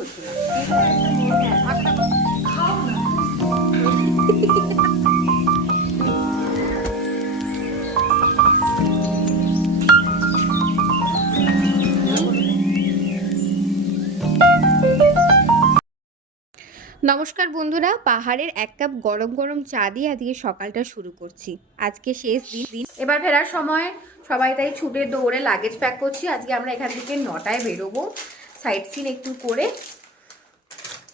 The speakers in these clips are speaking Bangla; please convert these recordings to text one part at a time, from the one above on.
হচ্ছে না। নমস্কার বন্ধুরা, পাহাড়ের এক কাপ গরম গরম চা দিয়ে আজকে সকালটা শুরু করছি। আজকে শেষ দিন, এবার ফেরার সময় সবাই তাই ছুটে দৌড়ে লাগেজ প্যাক করছি। আজকে আমরা এখান থেকে 9টায় বেরোবো, সাইট সিন একটু করে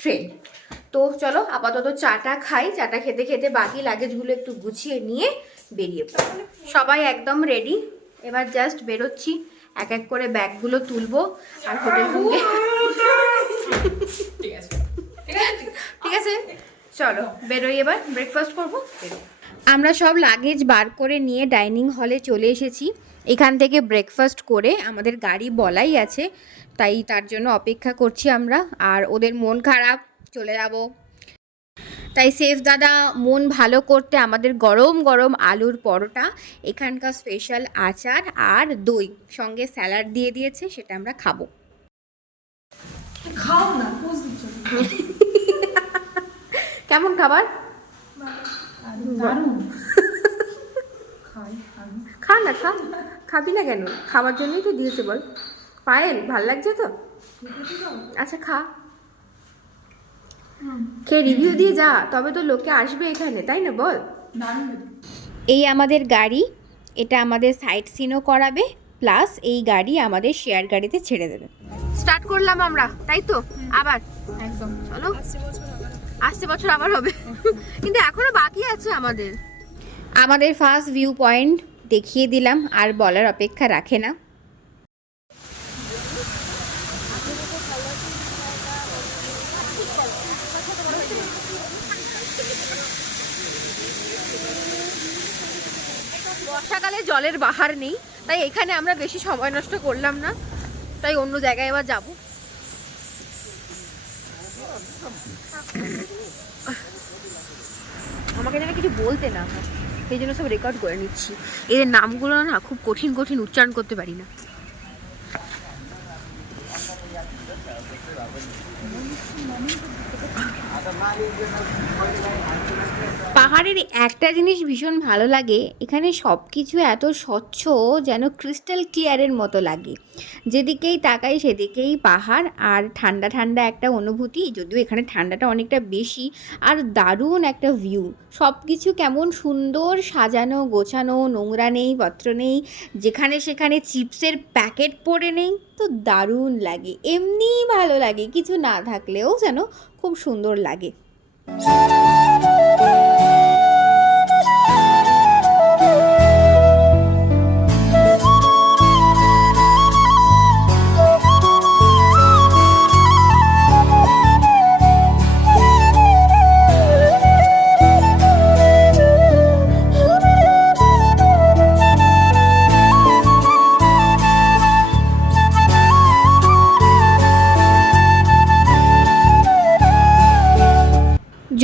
ট্রেন। তো চলো আপাতত চাটা খাই, চাটা খেতে খেতে বাকি লাগেজগুলো একটু গুছিয়ে নিয়ে বেরিয়ে পড়ব। সবাই একদম রেডি, এবার জাস্ট বেরোচ্ছি, এক এক করে ব্যাগগুলো তুলবো আর হোটেল রুমে। ঠিক আছে চলো বেরোই, এবার ব্রেকফাস্ট করবো। আমরা সব লাগেজ বার করে নিয়ে ডাইনিং হলে চলে এসেছি। এখান থেকে ব্রেকফাস্ট করে আমাদের গাড়ি বলাই আছে, তাই তার জন্য অপেক্ষা করছি আমরা। আর ওদের মন খারাপ, চলে যাব, তাই সেফ দাদা মন ভালো করতে আমাদের গরম গরম আলুর পরোটা, এখানকার স্পেশাল আচার আর দই সঙ্গে স্যালাড দিয়ে দিয়েছে, সেটা আমরা খাবো। খাও না, কেমন খাবার? খা না, খা, খাবি না কেন? খাবার জন্যই তো দিয়েছে, বল। পায়েল ভাল লাগছে তো? আচ্ছা খা, খেয়ে রিভিউ দিয়ে যা, তবে তো লোকে আসবে এখানে, তাই না বল? এই আমাদের গাড়ি, এটা আমাদের সাইট সিনও করাবে, প্লাস এই গাড়ি আমাদের শেয়ার গাড়িতে ছেড়ে দেবে। স্টার্ট করলাম আমরা, তাই তো? আবার একদম চলো, আসছে বছর আবার হবে। কিন্তু এখনো বাকি আছে আমাদের ফার্স্ট ভিউ পয়েন্ট দেখিয়ে দিলাম, আর বলার অপেক্ষা রাখে না। বর্ষাকালে জলের বাহার নেই, তাই এখানে আমরা বেশি সময় নষ্ট করলাম না, তাই অন্য জায়গায় এবার যাব। আমাকে যেন কিছু বলতে না হয়, সেই জন্য সব রেকর্ড করে নিচ্ছি। এদের নামগুলো না খুব কঠিন কঠিন উচ্চারণ করতে পারি না। পাহাড়ের একটা জিনিস ভীষণ ভালো লাগে, এখানে সব কিছু এত স্বচ্ছ, যেন ক্রিস্টাল ক্লিয়ারের মতো লাগে। যেদিকেই তাকাই সেদিকেই পাহাড়, আর ঠান্ডা ঠান্ডা একটা অনুভূতি, যদিও এখানে ঠান্ডাটা অনেকটা বেশি, আর দারুণ একটা ভিউ। সব কিছু কেমন সুন্দর সাজানো গোছানো, নোংরা নেই, পত্র নেই, যেখানে সেখানে চিপসের প্যাকেট পড়ে নেই। তো দারুণ লাগে, এমনিই ভালো লাগে, কিছু না থাকলেও যেন খুব সুন্দর লাগে।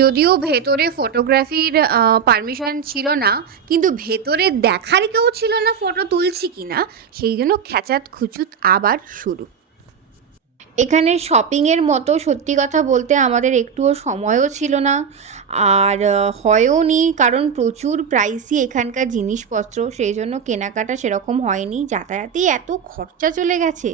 যদিও ভেতরে ফটোগ্রাফির পারমিশন ছিল না, কিন্তু ভেতরে দেখার কেউ ছিল না ফটো তুলছি কিনা, সেই জন্য খ্যাচাত খুচুত আবার শুরু। এখানে শপিংয়ের মতো সত্যি কথা বলতে আমাদের একটুও সময়ও ছিল না, আর হয়ও নি, কারণ প্রচুর প্রাইসি এখানকার জিনিসপত্র, সেই জন্য কেনাকাটা সেরকম হয়নি। যাতায়াতেই এত খরচা চলে গেছে,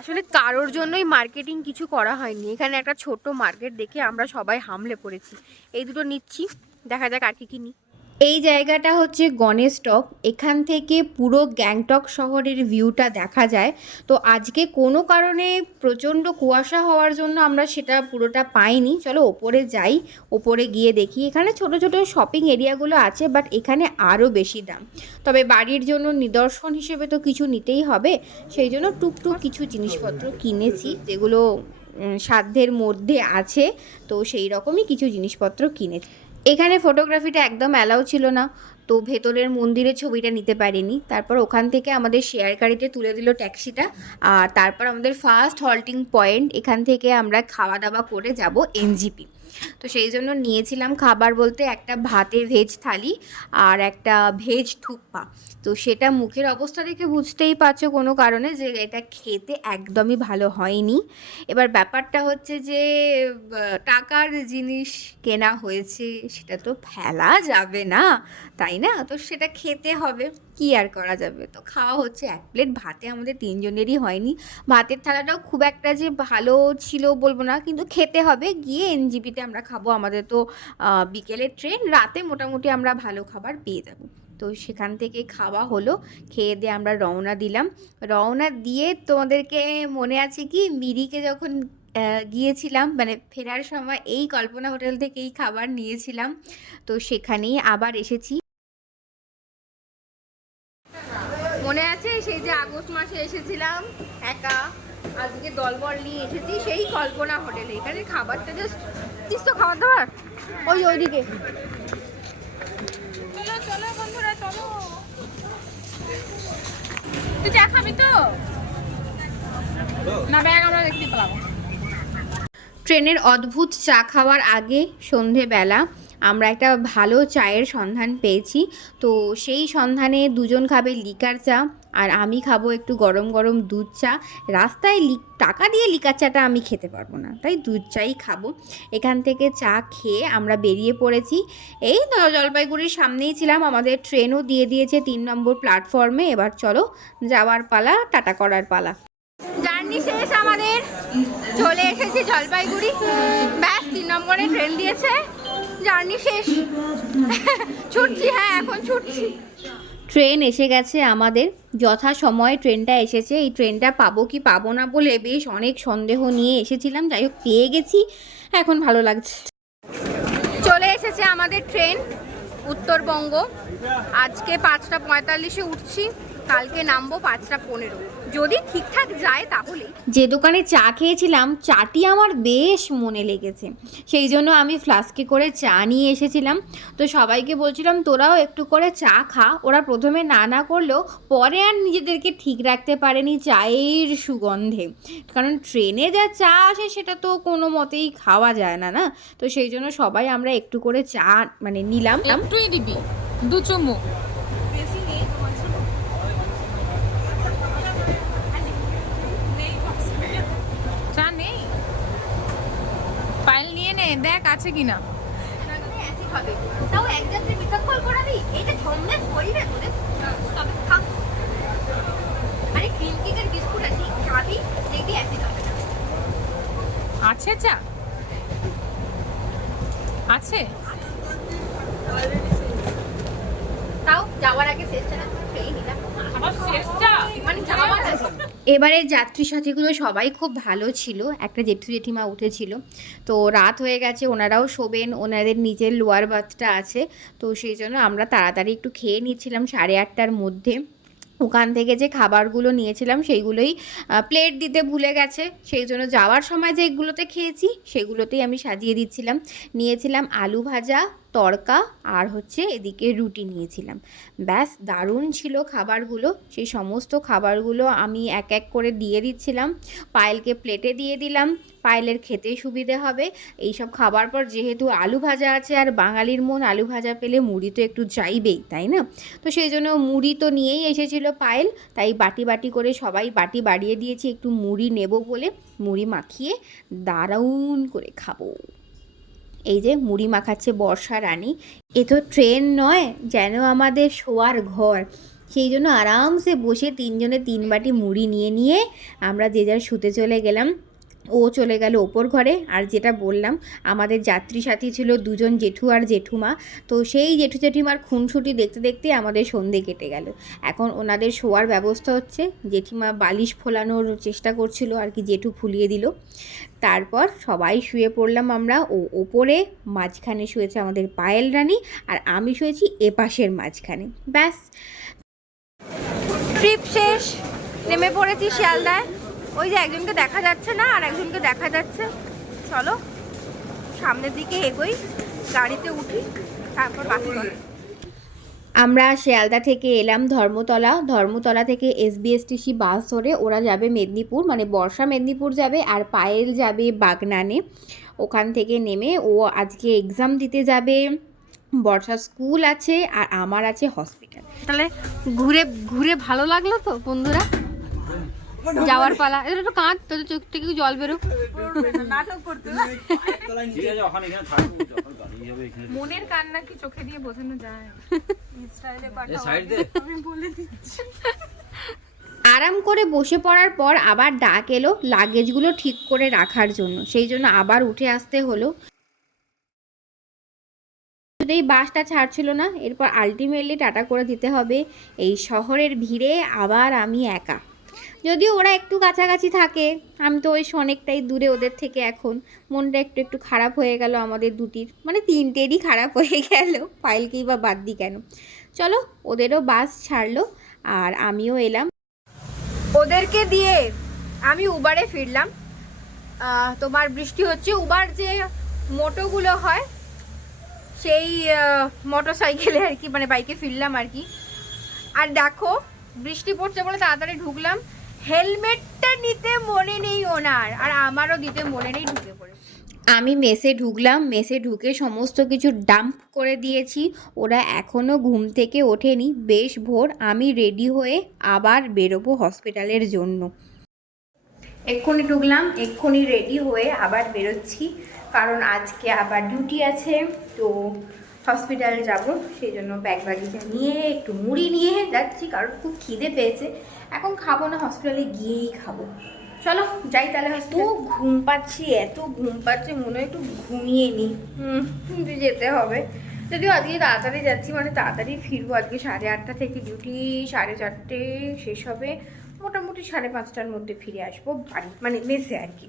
আসলে কারোর জন্যই মার্কেটিং কিছু করা হয়নি। এখানে একটা ছোট মার্কেট দেখে আমরা সবাই হামলে পড়েছি। এই দুটো নিচ্ছি, দেখা যাক আর কি কিনি। এই জায়গাটা হচ্ছে গণেশ টক, এখান থেকে পুরো গ্যাংটক শহরের ভিউটা দেখা যায়। তো আজকে কোনো কারণে প্রচণ্ড কুয়াশা হওয়ার জন্য আমরা সেটা পুরোটা পাইনি। চলো ওপরে যাই, ওপরে গিয়ে দেখি। এখানে ছোট ছোট শপিং এরিয়াগুলো আছে, বাট এখানে আরও বেশি দাম। তবে বাড়ির জন্য নিদর্শন হিসেবে তো কিছু নিতেই হবে, সেই জন্য টুকটুক কিছু জিনিসপত্র কিনেছি, যেগুলো সাধ্যের মধ্যে আছে। তো সেই রকমই কিছু জিনিসপত্র কিনেছি। এখানে ফটোগ্রাফিটা একদম অ্যালাউ ছিল না, তো ভেতরের মন্দিরের ছবিটা নিতে পারিনি। তারপর ওখান থেকে আমাদের শেয়ার গাড়িতে তুলে দিল ট্যাক্সিটা, আর তারপর আমাদের ফার্স্ট হল্টিং পয়েন্ট, এখান থেকে আমরা খাওয়া দাওয়া করে যাব এনজিপি। তো সেই জন্য নিয়েছিলাম খাবার বলতে একটা ভাতের ভেজ থালি আর একটা ভেজ থুপ্পা। তো সেটা মুখের অবস্থা দেখে বুঝতেই পারছো কোনো কারণে যে এটা খেতে একদমই ভালো হয়নি। এবার ব্যাপারটা হচ্ছে যে টাকার জিনিস কেনা হয়েছে, সেটা তো ফেলা যাবে না, তাই না? তো সেটা খেতে হবে, কি আর করা যাবে। তো খাওয়া হচ্ছে। এক প্লেট ভাতে আমাদের তিনজনেরই হয়নি। ভাতের থালাটাও খুব একটা যে ভালো ছিল বলবো না, কিন্তু খেতে হবে। গিয়ে এনজিপিতে আমরা খাবো, আমাদের তো বিকেলের ট্রেন, রাতে মোটামুটি আমরা ভালো খাবার পেয়ে যাবো। তো সেখান থেকে খাওয়া হলো, খেয়ে দিয়ে আমরা রওনা দিলাম। রওনা দিয়ে তোমাদেরকে মনে আছে কি, মিরিকে যখন গিয়েছিলাম, মানে ফেরার সময় এই কল্পনা হোটেল থেকেই খাবার নিয়েছিলাম। তো সেখানেই আবার এসেছি। মনে আছে সেই যে আগস্ট মাসে এসেছিলাম একা, আজকে দলবল নিয়ে এসেছি সেই কল্পনা হোটেলে। এখানে খাবারটা জাস্ট তো খাবার দাবার ওইদিকে। চলো চলো বন্ধুরা চলো। তুই চা খাবি তো না? ব্যাগ আমরা দেখতে পেলাম। ট্রেনের অদ্ভুত চা খাওয়ার আগে সন্ধেবেলা আমরা একটা ভালো চায়ের সন্ধান পেয়েছি। তো সেই সন্ধানে দুজন খাবে লিকার চা আর আমি খাবো একটু গরম গরম দুধ চা। রাস্তায় টাকা দিয়ে লিকার চাটা আমি খেতে পারবো না, তাই দুধ চাই খাবো। এখান থেকে চা খেয়ে আমরা বেরিয়ে পড়েছি। এই জলপাইগুড়ির সামনেই ছিলাম, আমাদের ট্রেনও দিয়ে দিয়েছে 3 নম্বর প্ল্যাটফর্মে। এবার চলো যাওয়ার পালা, টাটা করার পালা। জার্নি শেষ আমাদের, চলে এসেছি জলপাইগুড়ি। ব্যাস 3 নম্বরে ট্রেন দিয়েছে, জার্নি শেষ। ছুটছি, হ্যাঁ এখন ছুটছি। ট্রেন এসে গেছে আমাদের, যথাসময়ে ট্রেনটা এসেছে। এই ট্রেনটা পাবো কি পাবো না বলে বেশ অনেক সন্দেহ নিয়ে এসেছিলাম, যাই হোক পেয়ে গেছি, এখন ভালো লাগছে। চলে এসেছে আমাদের ট্রেন, উত্তরবঙ্গ। আজকে 5:45-এ উঠছি, কালকে নামবো 5:15, যদি ঠিকঠাক যায় তাহলে। যে দোকানে চা খেয়েছিলাম, চাটি আমার বেশ মনে লেগেছে, সেই জন্য আমি ফ্লাস্কে করে চা নিয়ে এসেছিলাম। তো সবাইকে বলছিলাম তোরাও একটু করে চা খা। ওরা প্রথমে না করলেও পরে আর নিজেদেরকে ঠিক রাখতে পারেনি চায়ের সুগন্ধে, কারণ ট্রেনে যা চা আসে সেটা তো কোনো মতেই খাওয়া যায় না, না? তো সেই জন্য সবাই আমরা একটু করে চা মানে নিলাম। একটুই দিবি, 2 চুমুক। চা নেই, পাইল নিয়ে নে, দেখ আছে কিনা। তাও এক যাত্রী বিতর্ক করাবি, এটা ঝমঝম শরীরে তোদের। তবে খা, আরে ক্রিম কেকের বিস্কুট আছে, খাবি দেখবি অ্যাসিড হবে না। আছে চা, আছে। তাও যাওয়ার আগে শেষটা না খেয়ে নিলাম। মানে যাওয়ার আছে। এবারে যাত্রী সাথীগুলো সবাই খুব ভালো ছিল। একটা জেঠু জেঠিমা উঠেছিল, তো রাত হয়ে গেছে, ওনারাও শোবেন, ওনাদের নিজের লোয়ার বার্থটা আছে। তো সেই জন্য আমরা তাড়াতাড়ি একটু খেয়ে নিচ্ছিলাম 8:30টার মধ্যে। ওখান থেকে যে খাবারগুলো নিয়েছিলাম সেইগুলোই প্লেট দিতে ভুলে গেছে, সেই জন্য যাওয়ার সময় যেগুলোতে খেয়েছি সেগুলোতেই আমি সাজিয়ে দিচ্ছিলাম। নিয়েছিলাম আলু ভাজা, তড়কা আর হচ্ছে এদিকে রুটি নিয়েছিলাম। ব্যাস দারুণ ছিল খাবারগুলো। সেই সমস্ত খাবারগুলো আমি এক এক করে দিয়ে দিচ্ছিলাম, পায়েলকে প্লেটে দিয়ে দিলাম, পায়েলের খেতে সুবিধে হবে। এইসব খাবার পর যেহেতু আলু ভাজা আছে, আর বাঙালির মন আলু ভাজা পেলে মুড়ি তো একটু চাইবেই, তাই না? তো সেই জন্য মুড়ি তো নিয়েই এসেছিল পায়েল, তাই বাটি বাটি করে সবাই বাটি বাড়িয়ে দিয়েছি একটু মুড়ি নেব বলে। মুড়ি মাখিয়ে দারুণ করে খাবো। এই যে মুড়ি মাখাচ্ছে বর্ষা রানী। এ তো ট্রেন নয়, যেন আমাদের শোয়ার ঘর। সেই জন্য আরামসে বসে 3 জনে 3 বাটি মুড়ি নিয়ে নিয়ে আমরা যে যার শুতে চলে গেলাম। ও চলে গেল ওপর ঘরে। আর যেটা বললাম, আমাদের যাত্রী সাথী ছিল 2 জন জেঠু আর জেঠুমা। তো সেই জেঠু জেঠিমার খুনসুটি দেখতে দেখতে আমাদের সন্ধে কেটে গেল। এখন ওনাদের শোয়ার ব্যবস্থা হচ্ছে, জেঠিমা বালিশ ফোলানোর চেষ্টা করছিল আর কি, জেঠু ফুলিয়ে দিল। তারপর সবাই শুয়ে পড়লাম আমরা। ও ওপরে, মাঝখানে শুয়েছে আমাদের পায়েল রানী, আর আমি শুয়েছি এপাশের মাঝখানে। ব্যাস ট্রিপ শেষ, নেমে পড়েছি শিয়ালদায়। ওই যে একজনকে দেখা যাচ্ছে না, আর একজনকে দেখা যাচ্ছে। চলো সামনের দিকে এগোই, গাড়িতে উঠি, তারপর বাকি কথা। আমরা শিয়ালদা থেকে এলাম ধর্মতলা। ধর্মতলা থেকে এসবিএসটিসি বাস ধরে ওরা যাবে মেদিনীপুর, মানে বর্ষা মেদিনীপুর যাবে আর পায়েল যাবে বাগনানে। ওখান থেকে নেমে ও আজকে এক্সাম দিতে যাবে, বর্ষা স্কুল আছে আর আমার আছে হসপিটাল। তাহলে ঘুরে ঘুরে ভালো লাগলো তো বন্ধুরা, যাওয়ার পালা। এটা একটু কাঁদ, তোদের চোখ থেকে জল বেরো। মনের কান্না কি চোখে দিয়ে বোঝানো যায়? ইসরায়েলে পাঠাও, আমি বলে দিচ্ছি। আরাম করে বসে পড়ার পর আবার ডাক এলো লাগেজগুলো ঠিক করে রাখার জন্য, সেই জন্য আবার উঠে আসতে হলো। এই বাসটা ছাড়ছিল না, এরপর আলটিমেটলি টাটা করে দিতে হবে। এই শহরের ভিড়ে আবার আমি একা, যদিও ওরা একটু কাছাকাছি থাকে, আমি তো ওই অনেকটাই দূরে ওদের থেকে। এখন মনটা একটু একটু খারাপ হয়ে গেল আমাদের দুটির, মানে তিনটেরই খারাপ হয়ে গেল, পায়েলকেই বা বাদ দিই কেন। চলো, ওদেরও বাস ছাড়লো আর আমিও এলাম। ওদেরকে দিয়ে আমি উবারে ফিরলাম। তোমার বৃষ্টি হচ্ছে, উবার যে মোটোগুলো হয় সেই মোটর সাইকেলে আর কি, মানে বাইকে ফিরলাম আর কি। আর দেখো বৃষ্টি পড়ছে বলে তাড়াতাড়ি ঢুকলাম, হেলমেটটা নিতে মনে নেই ওনার, আর আমারও দিতে মনে নেই, ঢুকে পড়েছে। আমি মেসে ঢুকলাম, মেসে ঢুকে সমস্ত কিছু ডাম্প করে দিয়েছি। ওরা এখনও ঘুম থেকে ওঠেনি, বেশ ভোর। আমি রেডি হয়ে আবার বেরোবো হসপিটালের জন্য। এক্ষুনি ঢুকলাম, এক্ষুনি রেডি হয়ে আবার বেরোচ্ছি, কারণ আজকে আবার ডিউটি আছে, তো হসপিটাল যাব, সেই জন্য ব্যাগ বাগিচা নিয়ে একটু মুড়ি নিয়ে যাচ্ছি, কারণ খুব খিদে পেয়েছে। এখন খাবো না, হসপিটালে গিয়েই খাবো। চলো যাই তাহলে। এত ঘুম পাচ্ছি, এত ঘুম পাচ্ছে, মনে হয় একটু ঘুমিয়ে নিই। কিন্তু যেতে হবে, যদিও আজকে তাড়াতাড়ি যাচ্ছি, মানে তাড়াতাড়ি ফিরবো। আজকে 8:30 থেকে ডিউটি, 4:30 শেষ হবে, মোটামুটি 5:30টার মধ্যে ফিরে আসবো বাড়ি, মানে মেসে আর কি।